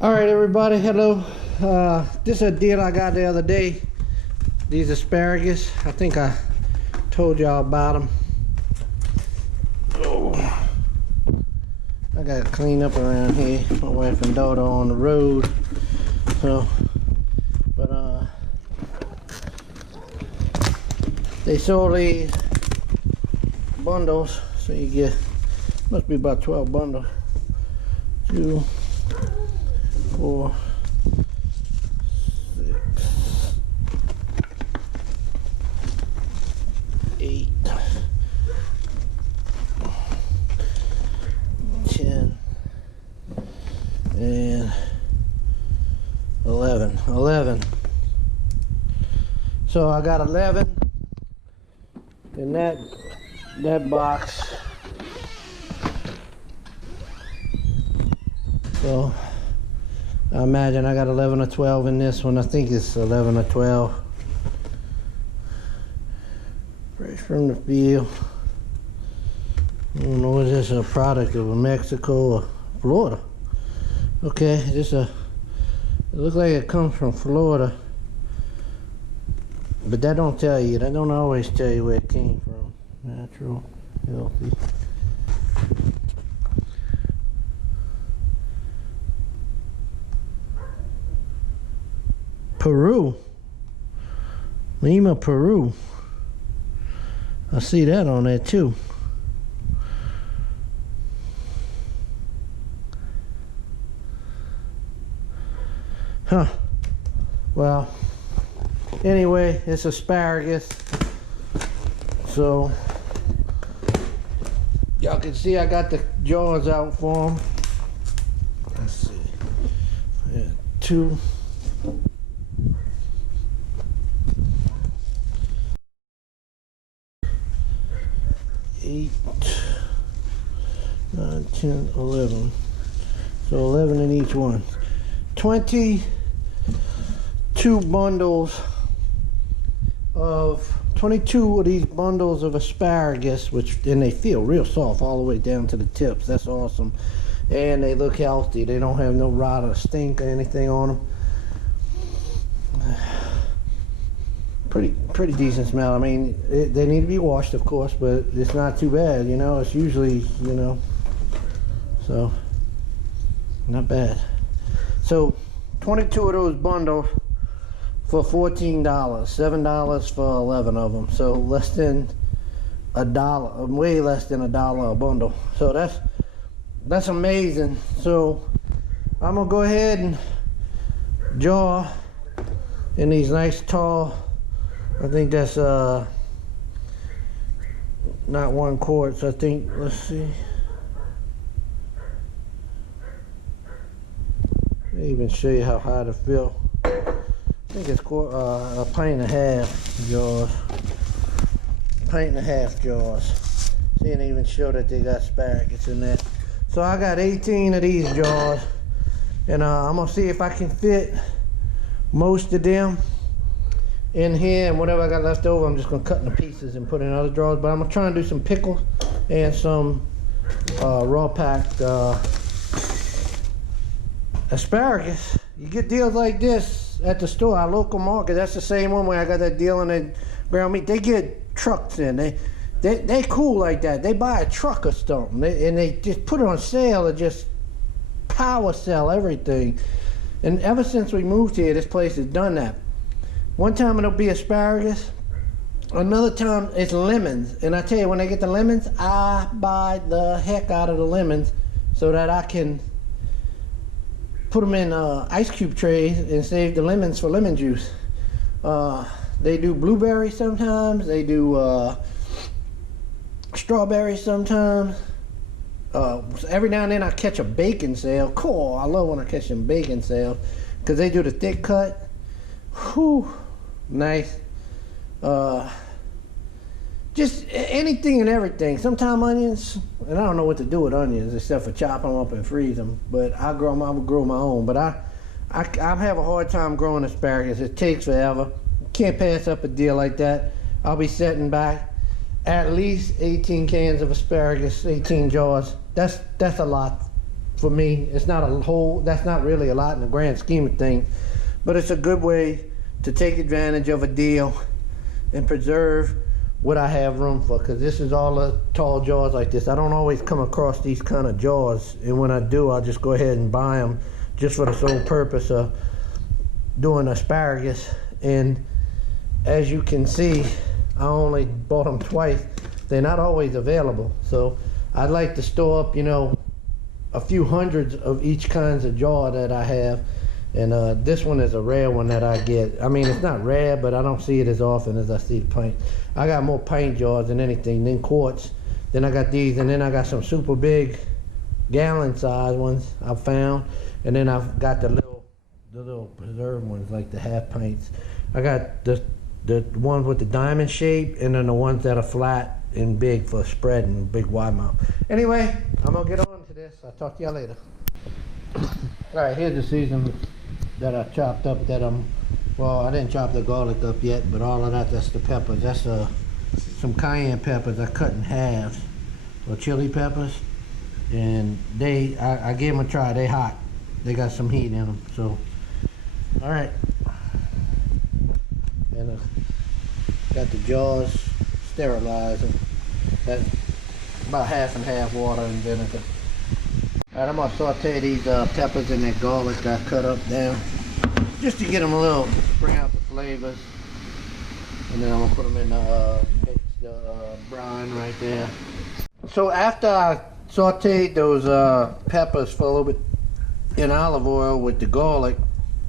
All right, everybody, hello. This is a deal I got the other day. These asparagus, I think I told y'all about them. Oh, I got to clean up around here. My wife and daughter on the road. So, but they sold these bundles, so you get, must be about 12 bundles. 2, 4, 6, 8, 10, and 11. So I got 11 in that box. So I imagine I got 11 or 12 in this one. I think it's 11 or 12. Fresh from the field. I don't know, is this a product of Mexico or Florida? Okay, it looks like it comes from Florida. But that don't tell you, that don't always tell you where it came from. Natural, healthy. Peru. Lima, Peru. I see that on there too. Huh. Well, anyway, it's asparagus. So, y'all can see I got the jaws out for them. Let's see. Yeah, 2. 8, 9, 10, 11. So 11 in each one. 22 bundles of 22 of these bundles of asparagus, and they feel real soft all the way down to the tips. That's awesome. And they look healthy. They don't have no rot or stink or anything on them. Pretty decent smell. I mean, they need to be washed, of course, but it's not too bad, you know. It's usually, you know, so not bad. So 22 of those bundles for $14, $7 for 11 of them. So less than $1, way less than $1 a bundle. So that's amazing. So I'm gonna go ahead and jar in these nice tall, I think that's not 1 quart, so I think, let's see. I'll even show you how high to fill. I think it's a pint and a half jars. Pint and a half jars. See, and even show that they got asparagus in there. So I got 18 of these jars, and I'm gonna see if I can fit most of them in here, and whatever I got left over I'm just gonna cut into pieces and put in other drawers. But I'm gonna try and do some pickles and some raw packed asparagus. You get deals like this at the store, our local market. That's the same one where I got that deal in the ground meat. They get trucks in. They cool like that. They buy a truck or something, and they just put it on sale and just power sell everything. And ever since we moved here, this place has done that. One time it'll be asparagus, another time it's lemons. And I tell you, when I get the lemons, I buy the heck out of the lemons so that I can put them in ice cube trays and save the lemons for lemon juice. They do blueberries sometimes, they do strawberries sometimes. Every now and then I catch a bacon sale. Cool, I love when I catch them bacon sales because they do the thick cut. Whew. Nice. Just anything and everything. Sometimes onions, and I don't know what to do with onions except for chop them up and freeze them. But I would grow my own. But I have a hard time growing asparagus. It takes forever. Can't pass up a deal like that. I'll be setting back at least 18 cans of asparagus, 18 jars. That's a lot for me. It's not a whole, that's not really a lot in the grand scheme of things, but it's a good way to take advantage of a deal and preserve what I have room for, because this is all the tall jars like this. I don't always come across these kind of jars, and when I do, I'll just go ahead and buy them just for the sole purpose of doing asparagus. And as you can see, I only bought them twice. They're not always available, so I'd like to store up, you know, a few hundreds of each kinds of jar that I have. And this one is a rare one that I get. I mean, it's not rare, but I don't see it as often as I see the pint. I got more pint jars than anything, than quarts. Then I got these, and then I got some super big gallon size ones I found. And then I've got the little preserved ones, like the half pints. I got the ones with the diamond shape, and then the ones that are flat and big for spreading, big wide mouth. Anyway, I'm gonna get on to this. I'll talk to y'all later. All right, here's the season that I chopped up. Well, I didn't chop the garlic up yet, but all of that's the peppers. That's some cayenne peppers I cut in halves, or chili peppers, and I gave them a try. They hot. They got some heat in them. So, all right, and got the jars sterilized. That's about half and half water and vinegar. Alright, I'm going to saute these peppers and that garlic I cut up down, just to get them a little, bring out the flavors. And then I'm going to put them in the brine right there. So after I sauteed those peppers for a little bit in olive oil with the garlic,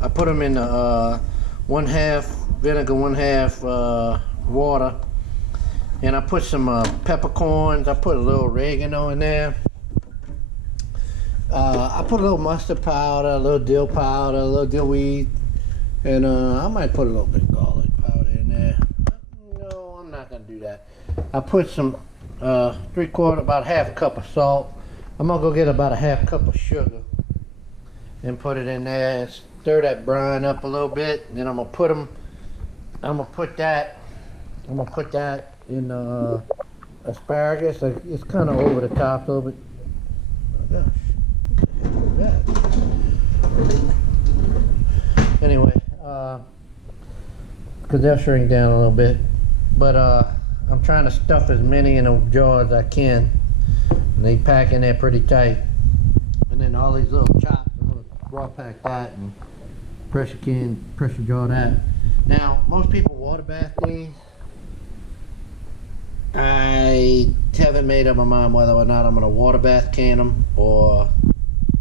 I put them in the 1/2 vinegar, 1/2 water. And I put some peppercorns. I put a little oregano in there. I put a little mustard powder, a little dill powder, a little dill weed, and I might put a little bit of garlic powder in there. No, I'm not gonna do that. I put some about 1/2 cup of salt. I'm gonna go get about 1/2 cup of sugar and put it in there and stir that brine up a little bit. And then I'm gonna put that in asparagus. It's kind of over the top a little bit. Oh my gosh. Anyway, because they'll shrink down a little bit, but I'm trying to stuff as many in a jar as I can, and they pack in there pretty tight. And then all these little chops, I'm gonna raw pack that and pressure jar that. Now, most people water bath these. I haven't made up my mind whether or not I'm gonna water bath can them or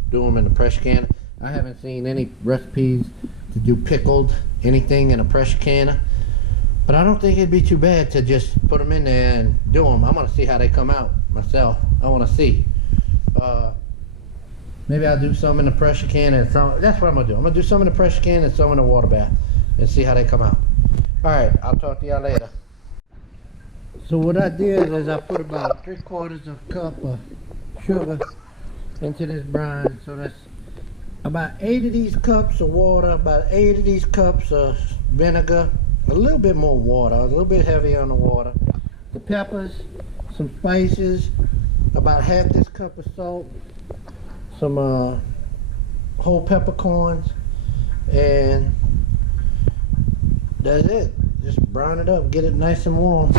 do them in the pressure canner. I haven't seen any recipes to do pickled anything in a pressure canner, but I don't think it'd be too bad to just put them in there and do them. I'm gonna see how they come out myself. I want to see. Maybe I'll do some in the pressure canner and some. That's what I'm gonna do. I'm gonna do some in the pressure canner and some in the water bath and see how they come out. All right, I'll talk to y'all later. So what I did is I put about 3/4 cup of sugar into this brine. So that's about 8 of these cups of water, about 8 of these cups of vinegar, a little bit more water, a little bit heavier on the water. The peppers, some spices, about 1/2 this cup of salt, some whole peppercorns, and that's it. Just brine it up, get it nice and warm.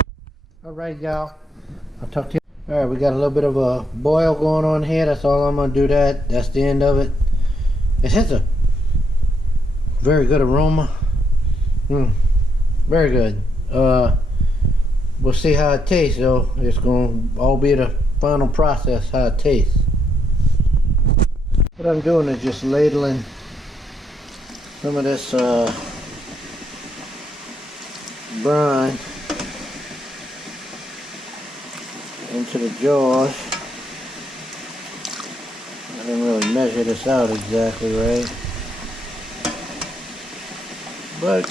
All right, y'all, I'll talk to you. All right, we got a little bit of a boil going on here. That's all I'm gonna do. That's the end of it. It has a very good aroma. Very good. We'll see how it tastes, though. It's gonna all be the final process, how it tastes. What I'm doing is just ladling some of this brine into the jars. I didn't really measure this out exactly right, but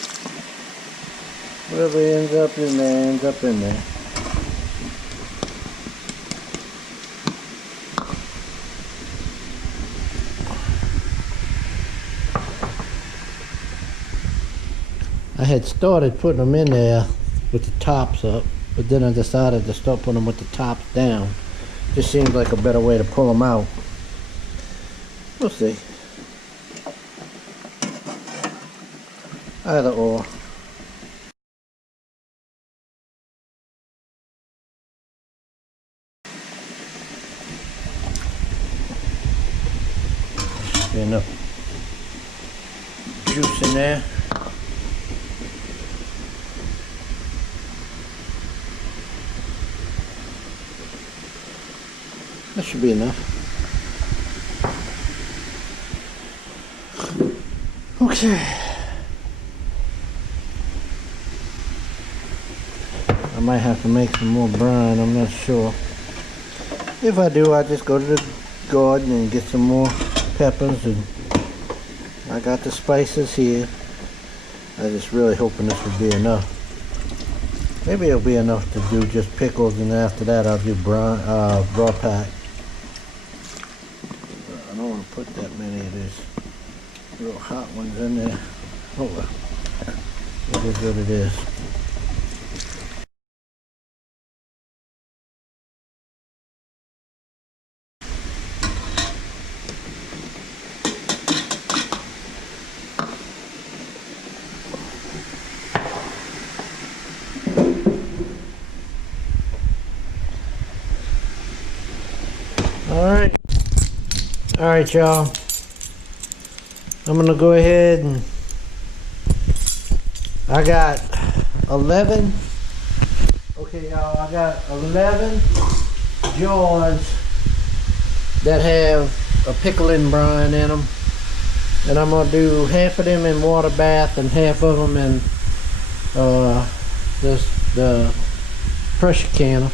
whatever ends up in there, ends up in there. I had started putting them in there with the tops up, but then I decided to start putting them with the tops down. Just seems like a better way to pull them out. We'll see. Either or. Enough juice in there. That should be enough. Okay. I might have to make some more brine, I'm not sure. If I do, I just go to the garden and get some more peppers, and I got the spices here. I just really hoping this will be enough. Maybe it'll be enough to do just pickles, and after that I'll do raw pack. I don't want to put that many of these real hot ones in there. Oh well, it is what it is. Alright y'all, I'm gonna go ahead and I got 11, okay y'all, I got 11 jars that have a pickling brine in them, and I'm gonna do half of them in water bath and half of them in the pressure canner.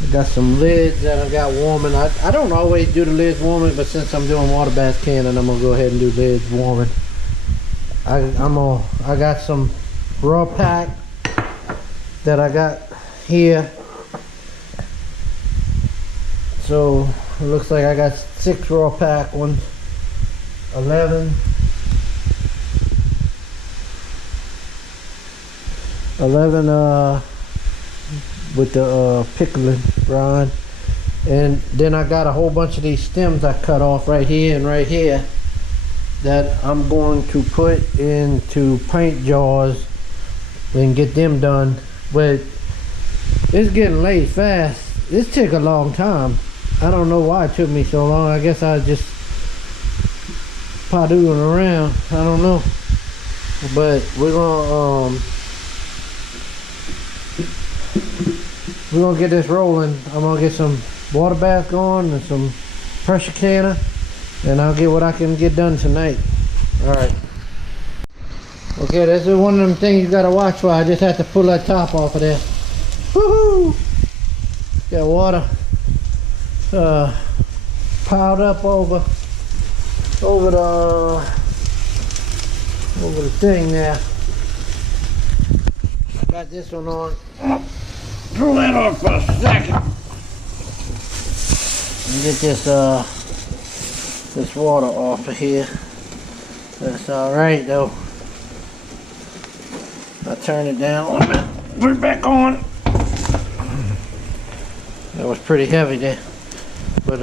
I got some lids that I got warming. I don't always do the lids warming, but since I'm doing water bath canning, I'm gonna go ahead and do lids warming. I got some raw pack that I got here. So it looks like I got 6 raw pack ones, 11 with the pickling brine, and then I got a whole bunch of these stems I cut off right here and right here that I'm going to put into pint jars and get them done. But it's getting late fast. This took a long time. I don't know why it took me so long. I guess I was just padoodling around. I don't know, but we're gonna get this rolling. I'm gonna get some water bath going and some pressure canner, and I'll get what I can get done tonight. Alright. Okay, this is one of them things you gotta watch for. I just had to pull that top off of there. Woohoo! Got water piled up over the thing there. Got this one on. Pull that off for a second and get this water off of here. That's all right though. I turn it down a little bit. Put it back on. That was pretty heavy there, but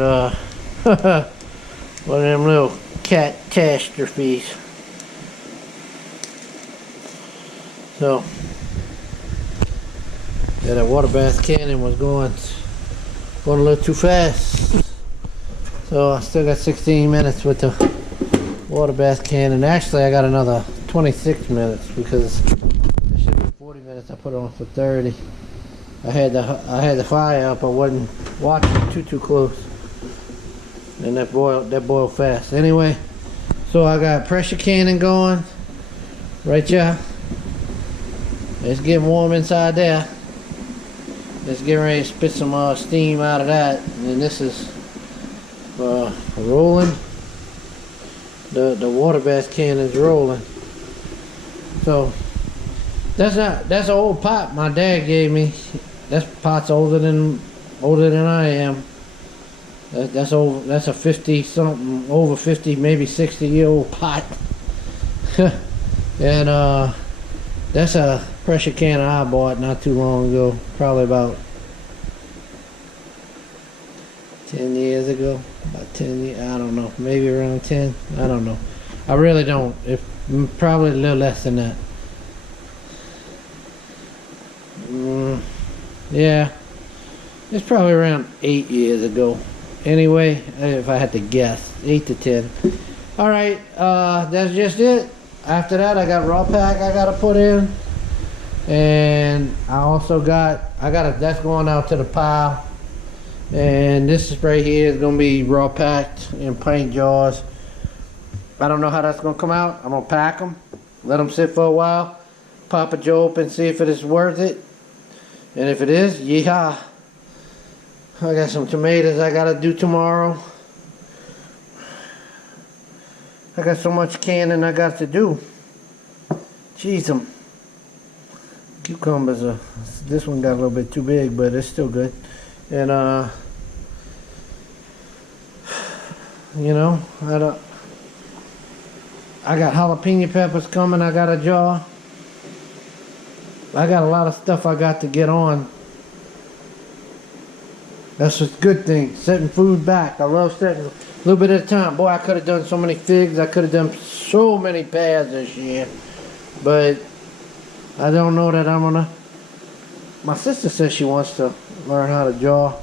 one of them little catastrophes. So yeah, that water bath cannon was going a little too fast. So I still got 16 minutes with the water bath cannon. Actually, I got another 26 minutes because it should be 40 minutes. I put it on for 30. I had the fire up. I wasn't watching too close, and that boiled fast. Anyway, so I got pressure cannon going right here. It's getting warm inside there. Let's get ready to spit some steam out of that, and this is rolling. The water bath cannon's rolling. So that's an old pot my dad gave me. That pot's older than I am. That's old. That's a 50 something, over 50, maybe 60-year-old pot. And that's a pressure canner I bought not too long ago, probably about 10 years ago, about 10 years, I don't know, maybe around 10, I don't know. I really don't, if probably a little less than that. Yeah, it's probably around 8 years ago. Anyway, if I had to guess, 8 to 10. All right, that's just it. After that, I got raw pack I gotta put in, and I also that's going out to the pile. And this is right here is gonna be raw packed in pint jars. I don't know how that's gonna come out. I'm gonna pack them, let them sit for a while, pop a jar open, see if it is worth it. And if it is, yeehaw. I got some tomatoes I gotta do tomorrow. I got so much canning I got to do. Jeez, cucumbers are, this one got a little bit too big, but it's still good. And you know, I got jalapeno peppers coming. I got a jar. I got a lot of stuff I got to get on. That's a good thing, setting food back. I love setting a little bit at a time. Boy, I could have done so many figs. I could have done so many pears this year. But I don't know that I'm gonna. My sister says she wants to learn how to jar.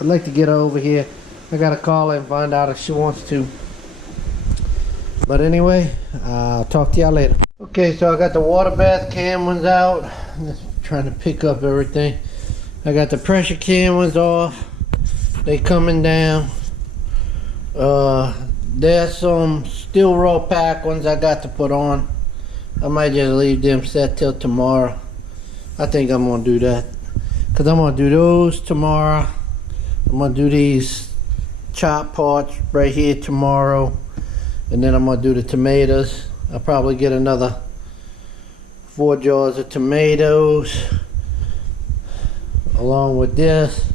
I'd like to get her over here. I gotta call her and find out if she wants to. But anyway, I'll talk to y'all later. Okay, so I got the water bath can ones out. I'm just trying to pick up everything. I got the pressure can ones off. They coming down. There's some still raw pack ones I got to put on. I might just leave them set till tomorrow. I think I'm gonna do that, cause I'm gonna do those tomorrow. I'm gonna do these chop parts right here tomorrow, and then I'm gonna do the tomatoes. I'll probably get another 4 jars of tomatoes along with this.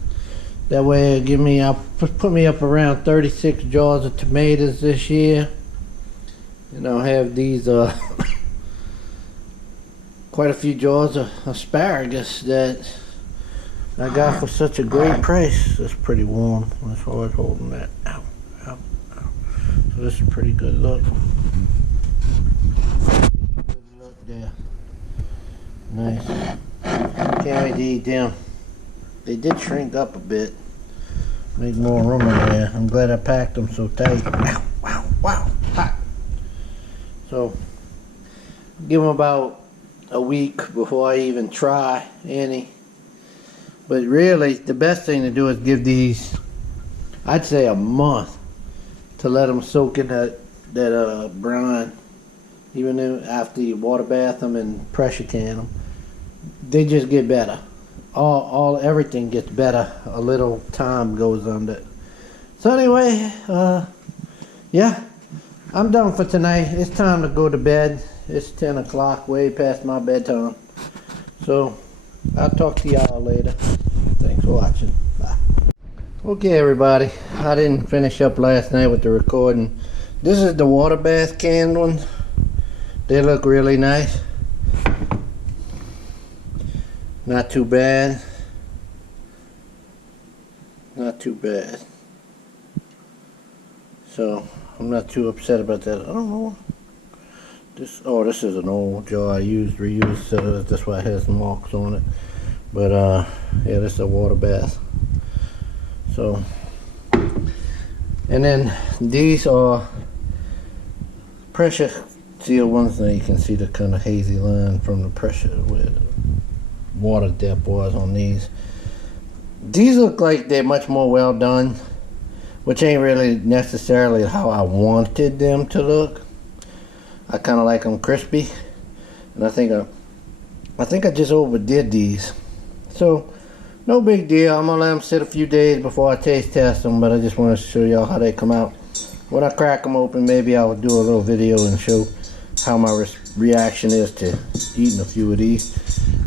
That way it'll give me, put me up around 36 jars of tomatoes this year. And I'll have these quite a few jars of asparagus that I got for such a great price. It's pretty warm. That's why I was holding that. Ow, ow, ow. So this is a pretty good look. Good look there. Nice. Can't wait to eat them. They did shrink up a bit. Make more room in there. I'm glad I packed them so tight. Wow, wow, wow. Hot. So, give them about a week before I even try any. But really, the best thing to do is give these, I'd say a month, to let them soak in that brine. Even after you water bath them and pressure can them, they just get better. Everything gets better. A little time goes on it. So anyway, yeah, I'm done for tonight. It's time to go to bed. It's 10 o'clock, way past my bedtime. So I'll talk to y'all later. Thanks for watching. Bye. Okay, everybody. I didn't finish up last night with the recording. This is the water bath can ones. They look really nice. Not too bad. Not too bad. So I'm not too upset about that. I don't know. This is an old jar I reused, so that's why it has marks on it. But yeah, this is a water bath. So, and then these are pressure seal ones. Now you can see the kind of hazy line from the pressure where the water depth was on these. These look like they're much more well done, which ain't really necessarily how I wanted them to look. I kind of like them crispy, and I think I just overdid these. So no big deal. I'm gonna let them sit a few days before I taste test them, but I just want to show y'all how they come out. When I crack them open, maybe I'll do a little video and show how my reaction is to eating a few of these.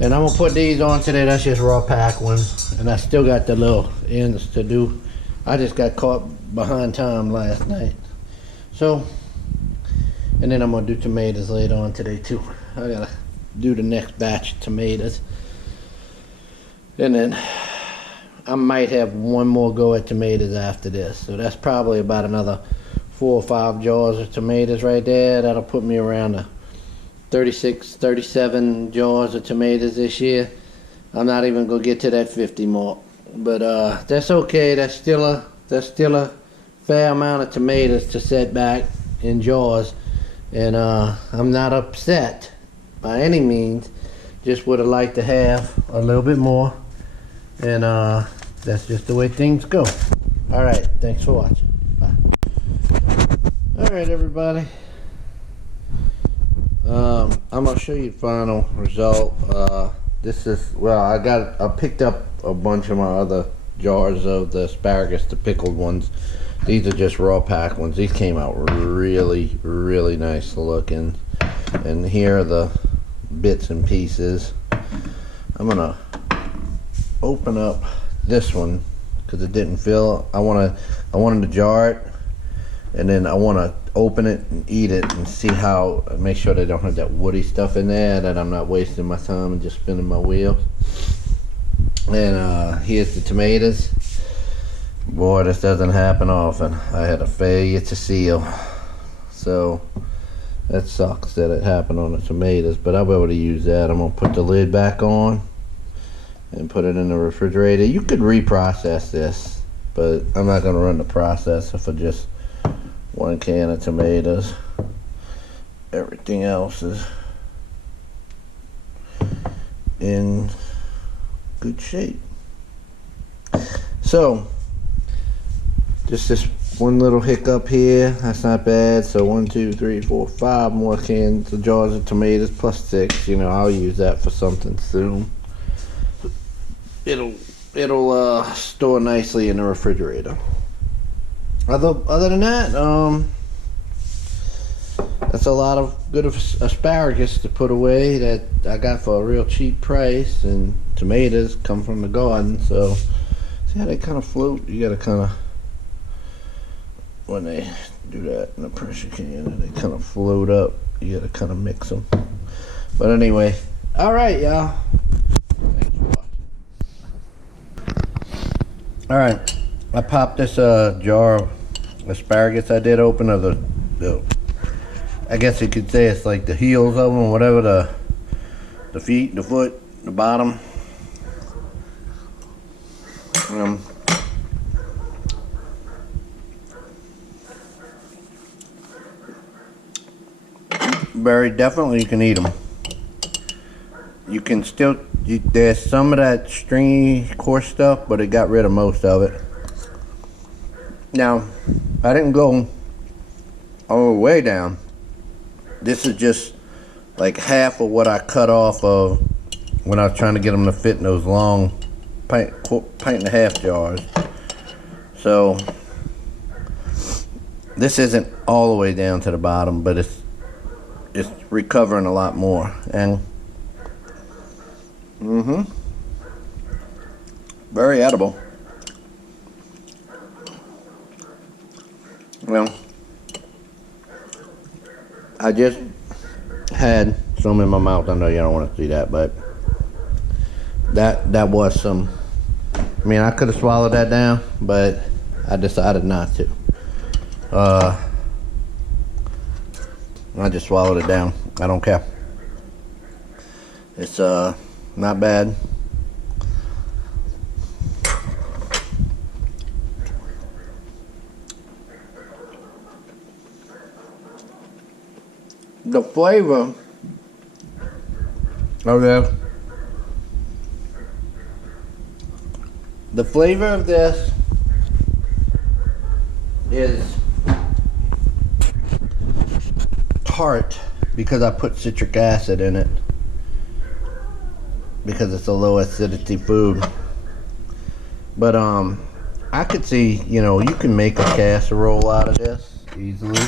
And I'm gonna put these on today. That's just raw pack ones, and I still got the little ends to do. I just got caught behind time last night. So, and then I'm gonna do tomatoes later on today too. I gotta do the next batch of tomatoes, and then I might have one more go at tomatoes after this. So that's probably about another 4 or 5 jars of tomatoes right there. That'll put me around the 36, 37 jars of tomatoes this year. I'm not even gonna get to that 50 mark, but that's okay. That's still a fair amount of tomatoes to set back in jars, and I'm not upset by any means. Just would have liked to have a little bit more, and that's just the way things go. All right, thanks for watching. Bye. All right, everybody. I'm gonna show you the final result. This is, well, I picked up a bunch of my other jars of the asparagus, the pickled ones. These are just raw pack ones. These came out really, really nice looking. And here are the bits and pieces. I'm gonna open up this one because it didn't fill. I wanted to jar it, and then I want to open it and eat it and see how, make sure they don't have that woody stuff in there, that I'm not wasting my time and just spinning my wheels. And here's the tomatoes. Boy, this doesn't happen often. I had a failure to seal, so that sucks that it happened on the tomatoes, but I'll be able to use that. I'm gonna put the lid back on and put it in the refrigerator. You could reprocess this, but I'm not gonna run the processor for just 1 can of tomatoes. Everything else is in good shape. So just this one little hiccup here, that's not bad. So 1, 2, 3, 4, 5 more cans of jars of tomatoes plus 6. You know, I'll use that for something soon. It'll store nicely in the refrigerator. Other than that, that's a lot of good asparagus to put away that I got for a real cheap price, and tomatoes come from the garden. So see how they kind of float? You gotta kind of, when they do that in a pressure can and they kind of float up, you gotta kind of mix them. But anyway, all right, y'all. Thanks for watching. All right. I popped this jar of asparagus I did open, of the I guess you could say it's like the heels of them, whatever, the feet, the foot, the bottom. Very definitely you can eat them. You can still, there's some of that stringy coarse stuff, but it got rid of most of it. Now, I didn't go all the way down. This is just like half of what I cut off of when I was trying to get them to fit in those long pint and a half jars. So this isn't all the way down to the bottom, but it's recovering a lot more. And very edible. Well, I just had some in my mouth. I know you don't want to see that, but that was some. I mean, I could have swallowed that down, but I decided not to. I just swallowed it down. I don't care. It's not bad. The flavor of this is tart because I put citric acid in it, because it's a low acidity food. But I could see, you know, you can make a casserole out of this easily.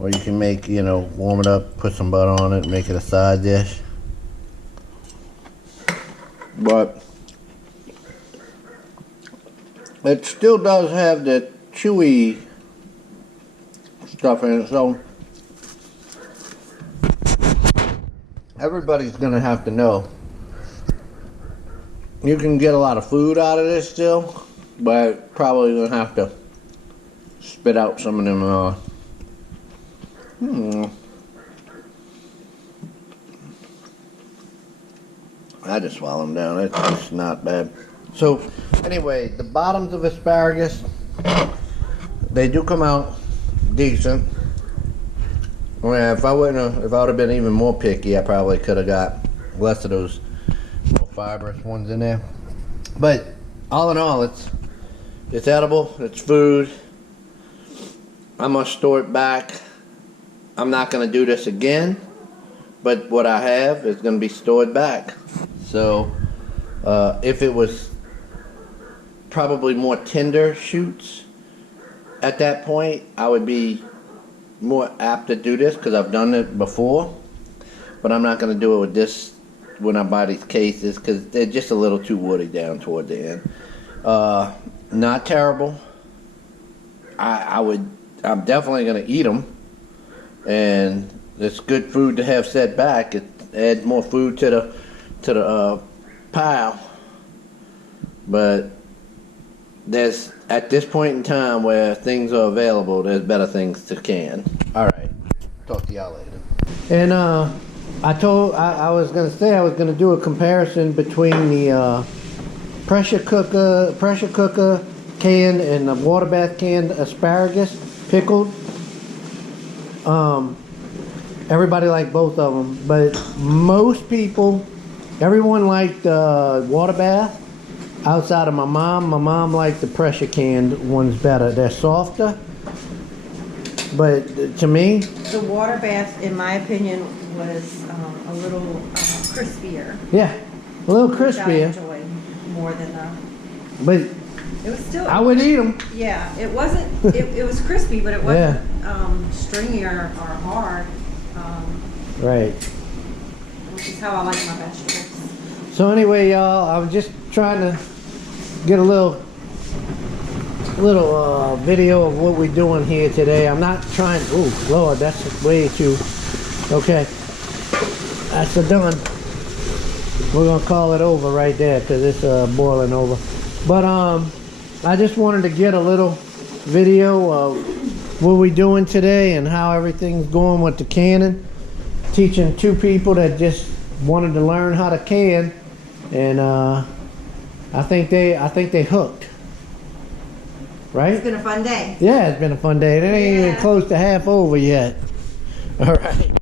Or you can make, you know, warm it up, put some butter on it, make it a side dish. But it still does have the chewy stuff in it, so everybody's gonna have to know, You can get a lot of food out of this still, but probably gonna have to spit out some of them. I just swallow them down. It's just not bad. So anyway, the bottoms of asparagus, they do come out decent. Well, if I would have been even more picky, I probably could have got less of those more fibrous ones in there. But all in all, it's edible. It's food. I'm gonna store it back. I'm not gonna do this again, but what I have is gonna be stored back. So if it was probably more tender shoots at that point, I would be more apt to do this because I've done it before. But I'm not going to do it with this when I buy these cases because they're just a little too woody down toward the end. Not terrible. I'm definitely going to eat them, and it's good food to have set back. It adds more food to the pile. But there's, at this point in time where things are available, there's better things to can. All right, talk to y'all later. And I was gonna say I was gonna do a comparison between the pressure cooker canned and the water bath canned asparagus pickled. Everybody liked both of them, but most people, everyone liked water bath. Outside of my mom liked the pressure canned ones better. They're softer, but to me, the water bath, in my opinion, was a little crispier. Yeah, a little crispier. Which I enjoyed more than the. But it was still. I would eat them. Yeah, it wasn't. It was crispy, but it wasn't stringy or hard. Right. Which is how I like my vegetables. So anyway, y'all, I'm just trying to get a little video of what we're doing here today. I'm not trying. Oh Lord, that's way too. Okay, that's done. We're gonna call it over right there because it's boiling over. But I just wanted to get a little video of what we're doing today and how everything's going with the canning. Teaching two people that just wanted to learn how to can, and I think they hooked. Right? It's been a fun day. Yeah, it's been a fun day. It ain't even close to half over yet. All right.